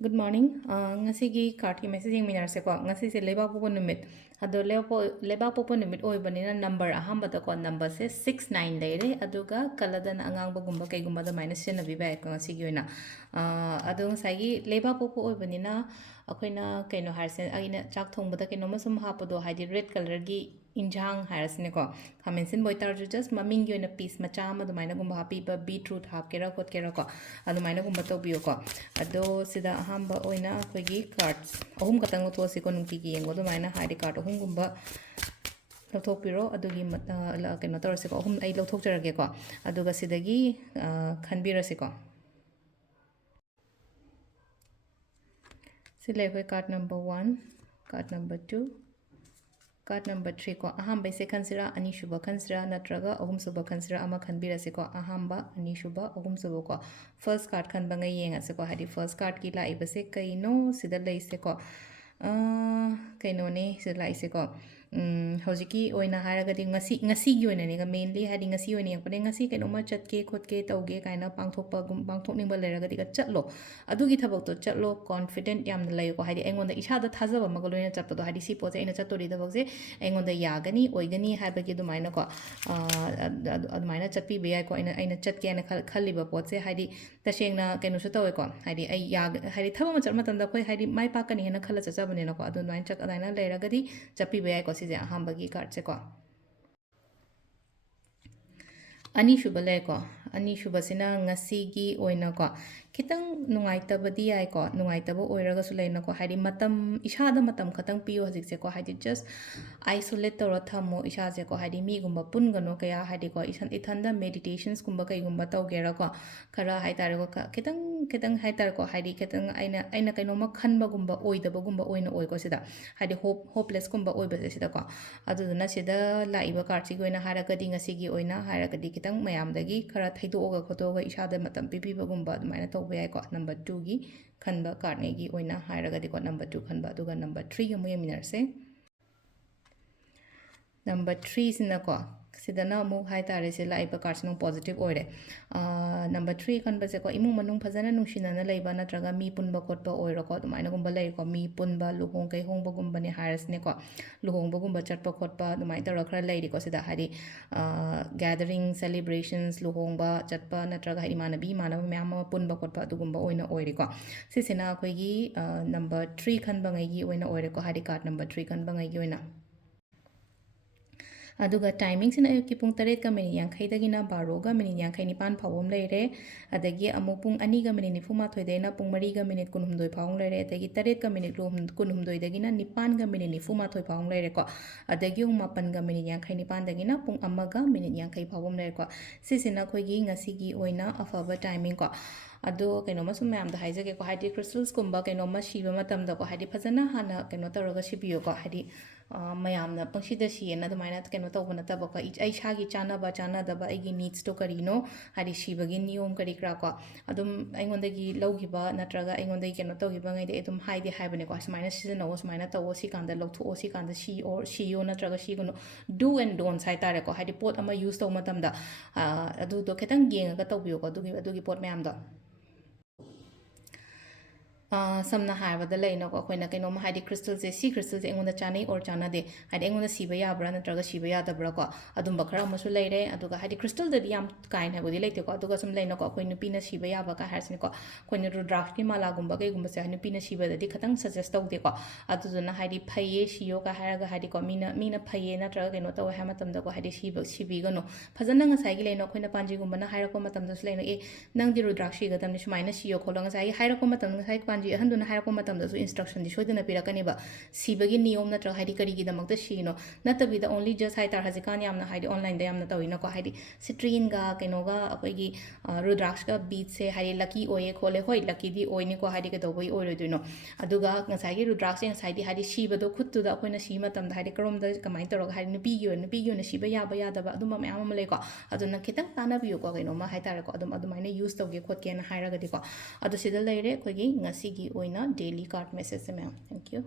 Good morning. Ngasigi card ki messaging minarse ko. Ngasi se leba popo numit. Ado leba popo numit oi banina number ahamba da ko number se 69 leire. Aduga kalada na angang bagumba kay gumada minus sin na biba ko ngasigi yun na. Ado ngasagi leba popo oi banina ako'y na kaino harsen agina chak thong bada kaino masum hapado haidi red color gi injang harsen ko. Kamensin boy tar just maming yun na piece macha ama dumaina gumba happy ba beetroot hap kera kot kera ko. Adumaina gumba to biyo ko. Ado sida ahamba oina ako'y cards ahum katang utuwasi ko nung tigi yengo dumaina haidi card ahum gumba lauthokpiro adugi kaino tawrase ko ahum ai lauthokjarage ko aduga sidagi khanbirase ko sila ako'y card number 1 card number 2 card number 3 ko ahamba se khansira ani shuba khansira natraga ahum suba khansira ama khanbirase ko ahamba ani shuba ahum suba ko first card khanba ngai yengase ko hadi first card ki laibase kaino sida leise ko kaino ne sida laise ko hojiki oina haragadi ngasi gi oina ne ga mainly hadi ngasi oina yakpane ngasi kaino ma chatke khotke tauge kaina pangthokningba leragadi ga chatlo adugi thabak to chatlo confident yam lay ko hadi engonda isada thajaba magaloina chatpado hadi si poje ina chatori dabak je engonda yagani oigani habagi dumaina ko adumaina chatpi be ko ina chatke na khalliba potse hadi tasengna kaino su tawe ko hadi ai yag hadi thaba ma chatma tanda koi hadi mai pakani hena khala chachabane na ko adu nain chak adaina leragadi chappi be ko sije ahambagi card se ko ani shuba le ko ani shuba sina ngasigi oina ko kitang nungaitabadi ai ko nungaitaba oiraga su leina ko hadi matam isada matam khatang piyo hajik se ko hadi just isolate tawra thamo isa se ko hadi mi gumba pungano kaya hadi ko ithanda meditations gumba kai gumba tawgera ko khara haitare ko kitang haitare ko hadi kitang aina kaino ma khanba gumba oidaba gumba oina oi ko sida hadi hopeless gumba oiba se sida ko aduduna sida laiba card si goina haragadi ngasigi oina haragadi kitang mayamdagi khara thaidoga khotoga isada matam pipibagumba adumaina tawba yai ko number 2 gi khanba card ne gi oina haragadi ko number 2 khanba aduga number 3 gi mu yeminarse number 3 sina ko sidana mu hai tare se laiba card no positive oire number 3 khanba se ko imung manung phajana nungshina na laiba natraga mi punba khotba oira ko dumaina gumba lai ko mi punba luhong kai hongba gumba ne harasne ko luhongba gumba chatpa khotba dumai tara khara lairi ko sida hari gathering celebrations luhongba chatpa natraga hari manabi manaba myam punba khotba dugumba oina oire ko sisina khoi gi number 3 khanba ngai gi oina oire ko hari card number 3 khanba ngai gi oina aduga timing sina ayuki pung 8 ka minute yankaidagina 12 ga minute yankai nipan phawom leire adagi amuk pung 2 ga minute nifuma thoidena pung 3 ga minute kunhumdoi phawom leire adagi 8 ga minute kunhumdoi dagina nipan ga minute nifuma thoi phawom leire ko adagi 9 ga minute yankai nipan dagina pung 1 ga minute yankai phawom leire ko sisina khoigi ngasigi oina afaba timing ko ado kainoma sum mayam da haijage ko hadi crystals kumba kainoma shiba matam da ko hadi phajana hana kaino taraga shibiyo ko hadi mayamna pangshida shiyena dumaina kaino tawbana taba ko ai shagi chana daba aigi needs to karino hadi shibagi niyom kari kra ko adum aingondagi lawgiba natraga aingondagi kaino tawgiba ngai de adum haide haibane ko smaina season o smaina tawo si kanda lawthu o si kanda shi or shiyo natraga shiguno do and don't sai tare ko hadi pot ama use taw matam da adu do ketang yenga ka tawbiyo ko adugi pot mayam da samna haibada leina ko akoina kainoma haidi crystal se si crystal se engonda chanai or chana de haidi engonda siba yabra natraga siba yadabra ko adumba khara masu leire aduga haidi crystal da yam kain haibodi leite ko aduga sum leina ko akoi nupi na siba yaba ka harsini ko koina rudraft ki mala gumba kai gumba se nupi na siba da di khatang suggest tawde ko aduduna haidi phaye shiyo ka haraga haidi ko mina phaye natraga kaino taw ha matam da ko haidi sibi gano phajana ngasai gi leina koina panji gumba na haira ko matam da leina e nang di rudraft shi ga tamni sumaina shiyo khola ngasai haira ko matam ngasai ji handuna hairako matamda su instruction di shoidana pirakani ba sibagi niyom natra haidi kari gi damakta shino natabi da only just haitar hajikan yamna haidi online da yamna tawina ko haidi citrine ga kenoga akoi gi rudraks ga beat se haidi lucky oye khole hoi lucky di oini ko haidi ka dawai oiro duino aduga ngasai gi rudraks ngasai di haidi shiba do khuttu da akoina shi matamda haidi karom da kamai tawra haidi nupi gi na shiba yaba yadaba aduma mayam ma leko aduna kitang tana biyo ko keno ma haitar ko adumaina use tawge khotke na hairaga di ko adu sida leire kogi ngasi gi oina daily card message se ma'am thank you